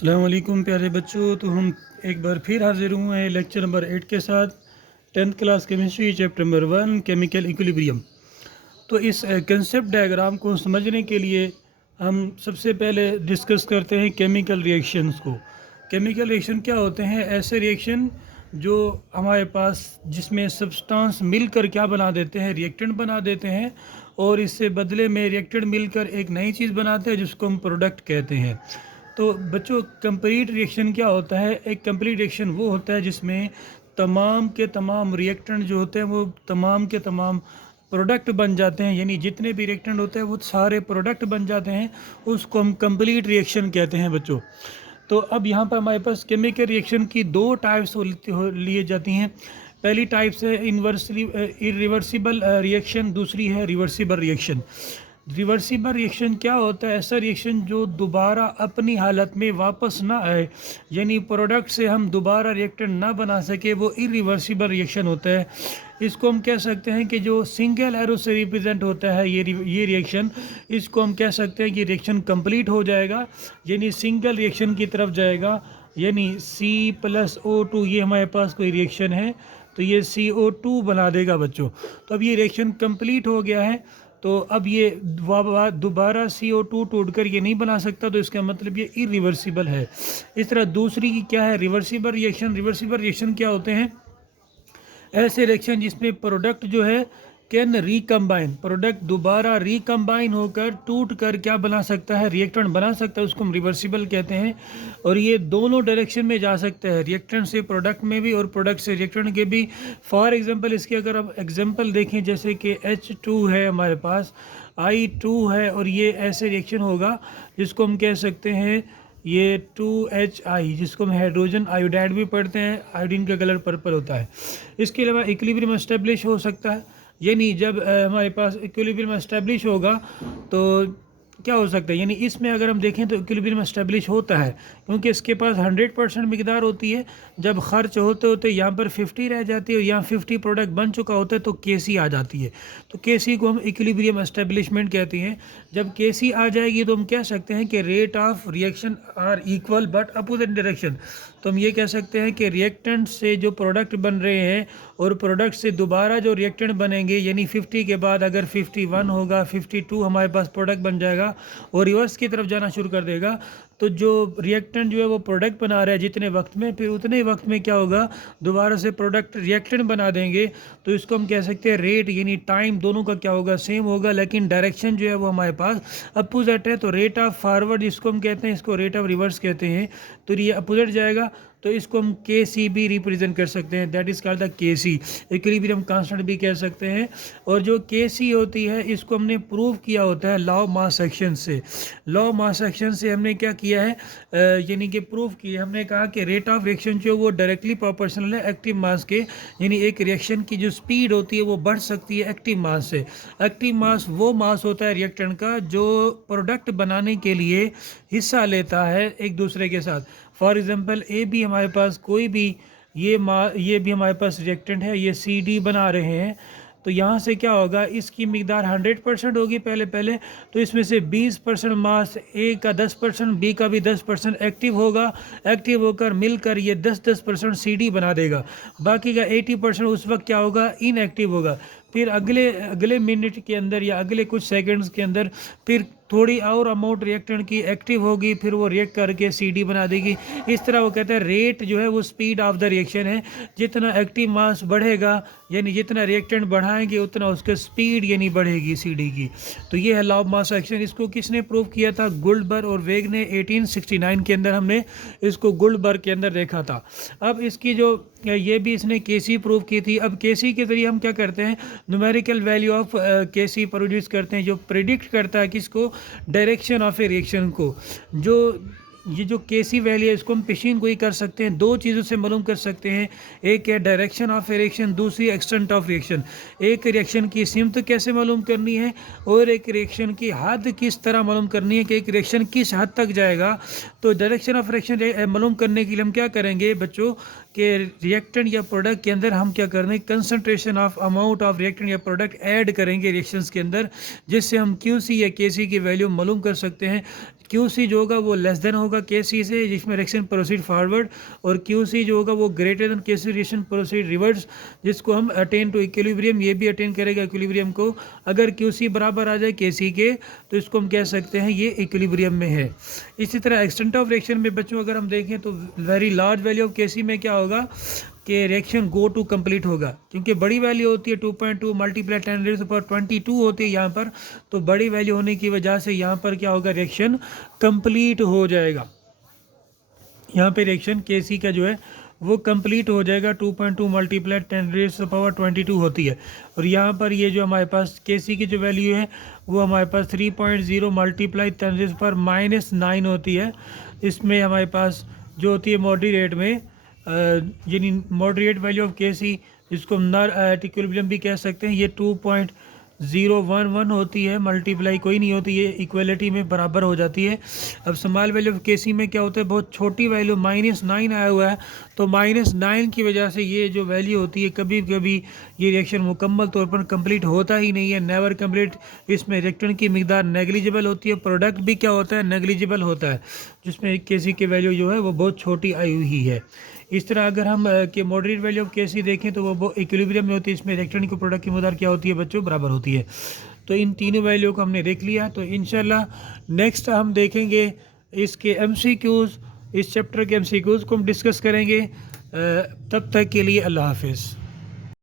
अस्सलाम वालेकुम प्यारे बच्चों। तो हम एक बार फिर हाजिर हुए हैं लेक्चर नंबर 8 के साथ। 10th class chemistry chapter number 1 chemical equilibrium. तो इस कंसेप्ट डायग्राम को समझने के लिए हम सबसे पहले डिस्कस करते हैं केमिकल रिएक्शंस को। केमिकल रिएक्शन क्या होते हैं? ऐसे रिएक्शन जो हमारे पास जिसमें सब्सटेंस मिलकर क्या बना देते हैं, रिएक्टेंट बना देते हैं, और इससे बदले में रिएक्टेंट मिलकर एक नई चीज़ बनाते हैं जिसको हम प्रोडक्ट कहते हैं। तो बच्चों, कंप्लीट रिएक्शन क्या होता है? एक कंप्लीट रिएक्शन वो होता है जिसमें तमाम के तमाम रिएक्टेंट जो होते हैं वो तमाम के तमाम प्रोडक्ट बन जाते हैं, यानी जितने भी रिएक्टेंट होते हैं वो सारे प्रोडक्ट बन जाते हैं। उसको हम कंप्लीट रिएक्शन कहते हैं बच्चों। तो अब यहाँ पर हमारे पास केमिकल रिएक्शन की दो टाइप्स लिए जाती हैं। पहली टाइप है इरिवर्सिबल रिएक्शन, दूसरी है रिवर्सिबल रिएक्शन। रिवर्सिबल रिएक्शन क्या होता है? ऐसा रिएक्शन जो दोबारा अपनी हालत में वापस ना आए, यानी प्रोडक्ट से हम दोबारा रिएक्टेंट ना बना सके, वो इरिवर्सिबल रिएक्शन होता है। इसको हम कह सकते हैं कि जो सिंगल एरो से रिप्रेजेंट होता है ये रिएक्शन, इसको हम कह सकते हैं कि रिएक्शन कंप्लीट हो जाएगा, यानी सिंगल रिएक्शन की तरफ जाएगा। यानी C+O2 ये हमारे पास कोई रिएक्शन है तो ये CO2 बना देगा बच्चों। तो अब ये रिएक्शन कंप्लीट हो गया है, तो अब ये दोबारा CO2 टूटकर ये नहीं बना सकता, तो इसका मतलब ये इरिवर्सिबल है। इस तरह दूसरी की क्या है? Reversible reaction. रिवर्सिबल रिएक्शन क्या होते हैं? ऐसे रिएक्शन जिसमें प्रोडक्ट जो है कैन रिकम्बाइन, प्रोडक्ट दोबारा रिकम्बाइन होकर टूट कर क्या बना सकता है? रिएक्टेंट बना सकता है, उसको हम रिवर्सिबल कहते हैं। और ये दोनों डायरेक्शन में जा सकता है, रिएक्टेंट से प्रोडक्ट में भी और प्रोडक्ट से रिएक्टेंट के भी। फॉर एग्जांपल इसके अगर आप एग्जांपल देखें, जैसे कि H2 है हमारे पास, I2 है, और ये ऐसे रिएक्शन होगा जिसको हम कह सकते हैं ये 2HI, जिसको हम हाइड्रोजन आयोडाइड भी पढ़ते हैं। आयोडीन का कलर पर्पल होता है। इसके अलावा इक्विलिब्रियम एस्टेब्लिश हो सकता है, यानी जब हमारे पास इक्विलिब्रियम एस्टेब्लिश होगा तो क्या हो सकता है, यानी इसमें अगर हम देखें तो इक्विलिब्रियम एस्टेब्लिश होता है क्योंकि इसके पास 100% मिकदार होती है। जब खर्च होते होते यहाँ पर 50 रह जाती है और यहाँ 50 प्रोडक्ट बन चुका होता है तो KC आ जाती है। तो KC को हम इक्विलिब्रियम एस्टेब्लिशमेंट कहते हैं। जब KC आ जाएगी तो हम कह सकते हैं कि rate of reaction are equal but opposite direction. तो हम ये कह सकते हैं कि रिएक्टेंट से जो प्रोडक्ट बन रहे हैं और प्रोडक्ट से दोबारा जो रिएक्टेंट बनेंगे, यानी 50 के बाद अगर 51 होगा, 52 हमारे पास प्रोडक्ट बन जाएगा और रिवर्स की तरफ जाना शुरू कर देगा। तो जो रिएक्टेंट जो है वो प्रोडक्ट बना रहा है जितने वक्त में, फिर उतने वक्त में क्या होगा, दोबारा से प्रोडक्ट रिएक्टेंट बना देंगे। तो इसको हम कह सकते हैं रेट, यानी टाइम दोनों का क्या होगा, सेम होगा, लेकिन डायरेक्शन जो है वो हमारे पास अपोजिट है। तो रेट ऑफ फॉरवर्ड जिसको हम कहते हैं, इसको रेट ऑफ रिवर्स कहते हैं। तो ये अपोजिट जाएगा, तो इसको हम KC भी रिप्रेजेंट कर सकते हैं, that is called the KC। Equilibrium constant भी कह सकते हैं। और जो KC होती है इसको हमने प्रूव किया होता है लॉ ऑफ मास एक्शन से। लॉ ऑफ मास एक्शन से हमने क्या किया है, यानी कि प्रूव किया, हमने कहा कि रेट ऑफ रिएक्शन जो वो डायरेक्टली प्रोपोर्शनल है एक्टिव मास के, यानी एक रिएक्शन की जो स्पीड होती है वो बढ़ सकती है एक्टिव मास से। एक्टिव मास वो मास होता है रिएक्टेंट का जो प्रोडक्ट बनाने के लिए हिस्सा लेता है एक दूसरे के साथ। फॉर एग्जांपल ए भी हमारे पास कोई भी ये भी हमारे पास रिएक्टेंट है, ये CD बना रहे हैं। तो यहाँ से क्या होगा, इसकी मिकदार 100% होगी पहले, तो इसमें से 20% मास ए का 10%, बी का भी 10% एक्टिव होगा। एक्टिव होकर मिलकर ये 10% CD बना देगा। बाकी का 80% उस वक्त क्या होगा, इनएक्टिव होगा। फिर अगले मिनट के अंदर या अगले कुछ सेकंड्स के अंदर फिर थोड़ी और अमाउंट रिएक्टेंट की एक्टिव होगी, फिर वो रिएक्ट करके CD बना देगी। इस तरह वो कहते हैं रेट जो है वो स्पीड ऑफ द रिएक्शन है। जितना एक्टिव मास बढ़ेगा, यानी जितना रिएक्टेंट बढ़ाएंगे उतना उसका स्पीड यानी बढ़ेगी CD की। तो ये है लॉ ऑफ मास एक्शन। इसको किसने प्रूव किया था? गुल्डबर्ग और वेग ने 1869 के अंदर हमने इसको गुल्डबर्ग के अंदर देखा था। अब इसकी जो ये भी इसने KC प्रूव की थी। अब KC के ज़रिए हम क्या करते हैं, numerical value of KC produce करते हैं जो प्रिडिक्ट करता है किसको, डायरेक्शन ऑफ ए रिएक्शन को। जो ये जो KC वैल्यू है इसको हम पेशीन को ही कर सकते हैं, दो चीज़ों से मालूम कर सकते हैं। एक है डायरेक्शन ऑफ रिएक्शन, दूसरी एक्सटेंट ऑफ रिएक्शन। एक रिएक्शन की सिमत कैसे मालूम करनी है और एक रिएक्शन की हद किस तरह मालूम करनी है कि एक रिएक्शन किस हद तक जाएगा। तो डायरेक्शन ऑफ रिएक्शन मालूम करने के लिए हम क्या करेंगे बच्चों, कि रिएक्टेंट या प्रोडक्ट के अंदर हम क्या करेंगे, concentration of amount of reactant या प्रोडक्ट ऐड करेंगे रिएक्शंस के अंदर, जिससे हम QC या KC की वैल्यू मालूम कर सकते हैं। क्यू सी जो होगा वो लेस देन होगा के सी से, जिसमें रिएक्शन प्रोसीड फॉरवर्ड, और क्यू सी जो होगा वो ग्रेटर देन के सी रिएक्शन प्रोसीड रिवर्स, जिसको हम अटेन टू इक्विलिब्रियम, ये भी अटेन करेगा इक्विलिब्रियम को। अगर क्यू सी बराबर आ जाए के सी के तो इसको हम कह सकते हैं ये इक्विलिब्रियम में है। इसी तरह एक्सटेंट ऑफ रिएक्शन में बच्चों अगर हम देखें तो वेरी लार्ज वैल्यू ऑफ के सी में क्या होगा कि रिएक्शन गो टू कंप्लीट होगा, क्योंकि बड़ी वैल्यू होती है 2.2 मल्टीप्लाई 10⁻22 होती है यहाँ पर, तो बड़ी वैल्यू होने की वजह से यहाँ पर क्या होगा, रिएक्शन कंप्लीट हो जाएगा। यहाँ पे रिएक्शन के सी का जो है वो कंप्लीट हो जाएगा, 2.2 मल्टीप्लाई 10⁻22 होती है। और यहाँ पर ये जो हमारे पास के सी की जो वैल्यू है वो हमारे पास 3.0 मल्टीप्लाई 10⁻⁹ होती है। इसमें हमारे पास जो होती है मॉडरेट में यानी मॉडरेट वैल्यू ऑफ के सी, जिसको हम नर एट इक्विलिब्रियम भी कह सकते हैं, ये 2.011 होती है, मल्टीप्लाई कोई नहीं होती, ये इक्वलिटी में बराबर हो जाती है। अब स्मॉल वैल्यू ऑफ के सी में क्या होता है, बहुत छोटी वैल्यू -9 आया हुआ है, तो -9 की वजह से ये जो वैल्यू होती है कभी कभी ये रिएक्शन मुकम्मल तौर पर कंप्लीट होता ही नहीं है, नेवर कंप्लीट। इसमें रिएक्टेंट की मिकदार नेग्लिजिबल होती है, प्रोडक्ट भी क्या होता है, नेग्लिजिबल होता है, जिसमें के सी की वैल्यू जो है वो बहुत छोटी आई हुई है। इस तरह अगर हम के मॉडरेट वैल्यू ऑफ के सी देखें तो वो इक्विलिब्रियम में होती है, इसमें रिएक्टेंट की प्रोडक्ट की मिकदार क्या होती है बच्चों, बराबर होती है। तो इन तीनों वैल्यू को हमने देख लिया, तो इंशाल्लाह नेक्स्ट हम देखेंगे इसके एमसीक्यूज़, इस चैप्टर के एमसीक्यूज़ को हम डिस्कस करेंगे। तब तक के लिए अल्लाह हाफिज़।